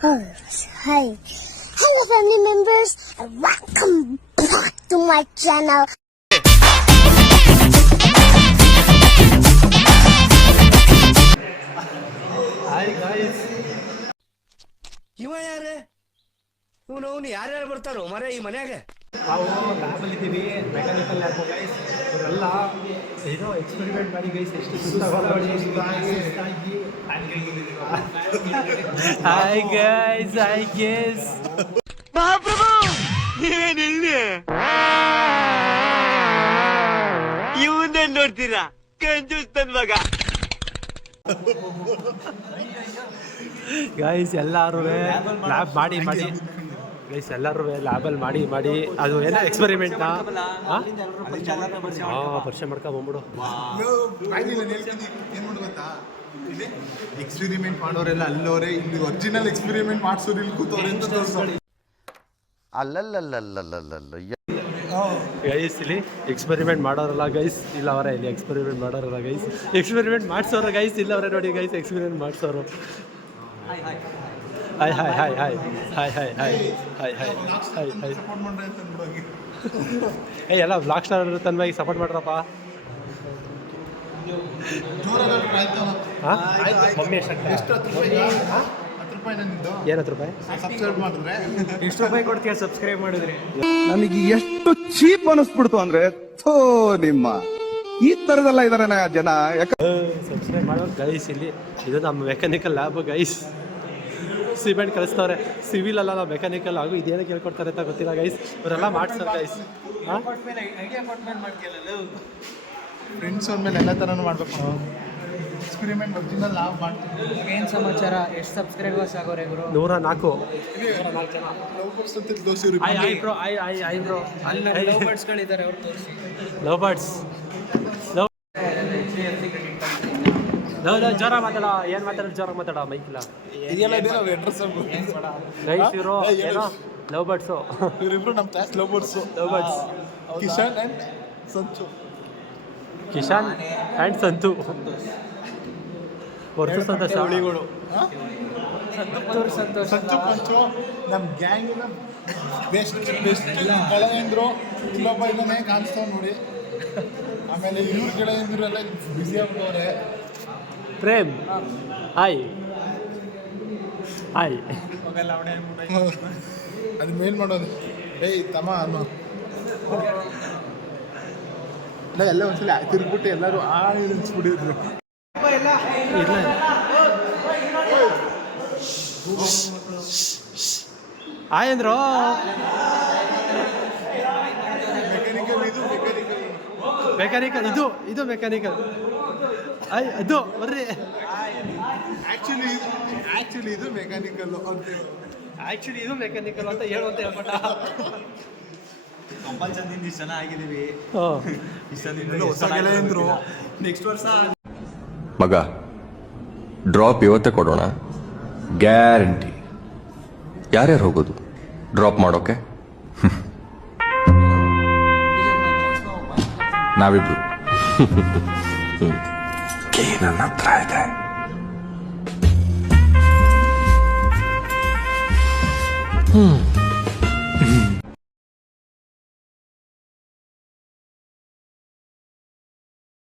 Oh, hi. Hello, family members, and welcome back to my channel. Hi guys. ಇವ ಯಾರೇ ಇವನು ಯಾರ್ಯಾರು ಬರ್ತಾರೋ ಮರ ಈ ಮನ್ಯಾಗ ನಾವು ಲ್ಯಾಬಲ್ಲಿ ಇದ್ದೀವಿ, ಮೆಕ್ಯಾನಿಕಲ್ ಲ್ಯಾಬ್ ಗೈಸ್. ಇವರೆಲ್ಲ ಏನೋ ಎಕ್ಸ್ಪೆರಿಮೆಂಟ್ ಮಾಡಿ ಗೈಸ್. ಎಷ್ಟು ಹಾಯ್ ಗೈಸ್, ಹಾಯ್ ಗೈಸ್. ಮಹಾಪ್ರಭು ನೀವೇನ್ ಇಲ್ಲಿ ಇವನ್ನೇ ನೋಡ್ತೀರಾ? ಕಂಜೂಸ್ ತನ್ ಮಗ. ಗೈಸ್ ಎಲ್ಲರೂ ಲ್ಯಾಬ್ ಮಾಡಿ ಗೈಸ್, ಎಲ್ಲರೂ ಲ್ಯಾಬಲ್ಲಿ ಮಾಡಿ ಅದು ಏನೋ ಎಕ್ಸ್ಪೆರಿಮೆಂಟ್ನಾ ಪರಿಚಯ ಮಾಡ್ಕೊಂಡ್ಬಿಡು. ಎಕ್ಸ್ಪೆರಿಮೆಂಟ್ ಮಾಡೋರೆಲ್ಲ ಅಲ್ಲೋರೆ, ಇಲ್ಲಿ ಒರಿಜಿನಲ್ ಎಕ್ಸ್ಪೆರಿಮೆಂಟ್ ಮಾಡಿಸೋರು ಇಲ್ಲಿ ಕೂತವ್ರೆ ಅಂತ ತೋರಿಸೋರು. ಗೈಸ್ ಇಲ್ಲಿ ಎಕ್ಸ್ಪೆರಿಮೆಂಟ್ ಮಾಡೋರಲ್ಲ ಗೈಸ್, ಇಲ್ಲ ಅವರೇ ಇಲ್ಲಿ ಎಕ್ಸ್ಪೆರಿಮೆಂಟ್ ಮಾಡೋರಲ್ಲ ಗೈಸ್, ಎಕ್ಸ್ಪೆರಿಮೆಂಟ್ ಮಾಡಿಸೋರು ಗೈಸ್, ಇಲ್ಲ ಅವರೇ ನೋಡಿ ಗೈಸ್ ಎಕ್ಸ್ಪೆರಿಮೆಂಟ್ ಮಾಡಿಸೋರು. Hi hi hi hi hi hi hi hi hi hi hi hi. ಏಯ್ ಎಲ್ಲ ಬ್ಲಾಕ್ ಸ್ಟಾರ್ ತನ್ವಾಗಿ ಸಪೋರ್ಟ್ ಮಾಡ್ರಪ್ಪ. ಹಾಂ ಮಮ್ಮಿ ಏನು 10 ರೂಪಾಯಿ? ಸಬ್ಸ್ಕ್ರೈಬ್ ಮಾಡಿದ್ರೆ ಎಷ್ಟು ರೂಪಾಯಿ ಕೊಡ್ತೀಯ ಸಬ್ಸ್ಕ್ರೈಬ್ ಮಾಡಿದ್ರಿ? ನನಗೆ ಎಷ್ಟು ಚೀಪ್ ಅನಿಸ್ಬಿಡ್ತು ಅಂದ್ರೆ, ಥೋ ನಿಮ್ಮ ಈ ತರದೆಲ್ಲ ಇದಾರೆ ಜನ. ಸಬ್ಸ್ಕ್ರೈಬ್ ಮಾಡೋರು ಗೈಸ್. ಇಲ್ಲಿ ಇದು ನಮ್ಮ ಮೆಕ್ಯಾನಿಕಲ್ ಲ್ಯಾಬ್ ಗೈಸ್. ಸಿಮೆಂಟ್ ಕಲಿಸ್ತವ್ರೆ, ಸಿವಿಲ್ ಅಲ್ಲ, ನಾವು ಮೆಕ್ಯಾನಿಕಲ್. ಹಾಗೂ ಇದೇನೋ ಕೇಳ್ಕೊಡ್ತಾರೆ ಅಂತ ಗೊತ್ತಿಲ್ಲ ಗೈಸ್. ಇವರೆಲ್ಲ ಮಾಡ್ತಾರೆ ಗೈಸ್. ಹಾಂ ಫ್ರೆಂಡ್ಸ್ ಅಂದಮೇಲೆ ಎಲ್ಲ ಥರನೂ ಮಾಡಬೇಕು. ಎಕ್ಸ್ಪೆರಿಮೆಂಟ್ ಒರಿಜಿನಲ್ ನಾವು ಮಾಡ್ತೀವಿ. ಏನು ಸಮಾಚಾರ? ಎಷ್ಟು ಸಬ್ಸ್ಕ್ರೈಬರ್ಸ್ ಆಗೋರೆ ಗುರು? 104 ಜನ. ದೋಸೆ ಬ್ರೋ ಬ್ರೋ ಅಲ್ಲಿ ಲವ್ ಬರ್ಡ್ಸ್ಗಳಿದ್ದಾರೆ, ಅವ್ರು ತೋರಿಸಿ. ಲವ್ ಬರ್ಡ್ಸ್ ಜೋರ ಮಾತಾಡ. ಏನು ಮಾತಾಡೋದು? ಜೋರ ಮಾತಾಡ, ಮೈಕಿಲ್ಲ ಗೈಸ್. ಇವರು ಏನೋ ಲವ್ ಬರ್ಡ್ಸು, ಇವರಿಬ್ರು ನಮ್ಮ class love birds. Love birds Kishan and ಸಂಚು. ಕಿಶಾನ್ ಆ್ಯಂಡ್ ಸಂತು ವರ್ಷ ಸಂತೋಷ ಹುಳಿಗಳು. ಸಂಚು ಪಂಚು ನಮ್ಮ ಗ್ಯಾಂಗಿನ ಬೆಸ್ಟ್ ಗೆಳೆಯಂದ್ರು. ಇನ್ನೊಬ್ಬ ಇದನ್ನೇ ಕಾಣಿಸ್ತಾವ ನೋಡಿ. ಆಮೇಲೆ ಇವ್ರ ಗೆಳೆಯಂದ್ರೆಲ್ಲ ಬ್ಯುಸಿ ಆಗ್ಬಿಟ್ಟವ್ರೆ. Prem hi hi. ಅದು ಮೇಲ್ ಮಾಡೋದು. ಏಯ್ ತಮ್ಮ ಅನ್ನೋ ಎಲ್ಲ ಒಂದ್ಸಲ ತಿರ್ಗ್ಬಿಟ್ಟು ಎಲ್ಲರೂ ಅನ್ಸ್ಬಿಟ್ಟಿದ್ರು. ಇಲ್ಲ ಹಾಯ್ ಅಂದ್ರು. ಮೆಕ್ಯಾನಿಕಲ್ ಇದು ಮೆಕ್ಯಾನಿಕಲ್. ಅದು ಬರ್ರಿ. ಆ್ಯಕ್ಚುಲಿ ಇದು ಮೆಕ್ಯಾನಿಕಲ್ ಅಂತ. ಆ್ಯಕ್ಚುಲಿ ಇದು ಮೆಕ್ಯಾನಿಕಲ್ ಅಂತ ಹೇಳುವಂತ ಹೇಳ್ಬಿಟ್ಟ. ಕಂಪಲ್ಸರಿ ಇಷ್ಟು ಜನ ಆಗಿದ್ದೀವಿ. ಹೊಸ ಗೆಳೆಯಂದ್ರು. ನೆಕ್ಸ್ಟ್ ವರ್ಷ ಮಗ ಡ್ರಾಪ್ ಇವತ್ತೇ ಕೊಡೋಣ, ಗ್ಯಾರಂಟಿ. ಯಾರ್ಯಾರು ಹೋಗೋದು ಡ್ರಾಪ್ ಮಾಡೋಕೆ? ನಾವಿಬ್ರು. ನನ್ನ ಹತ್ರ ಇದೆ.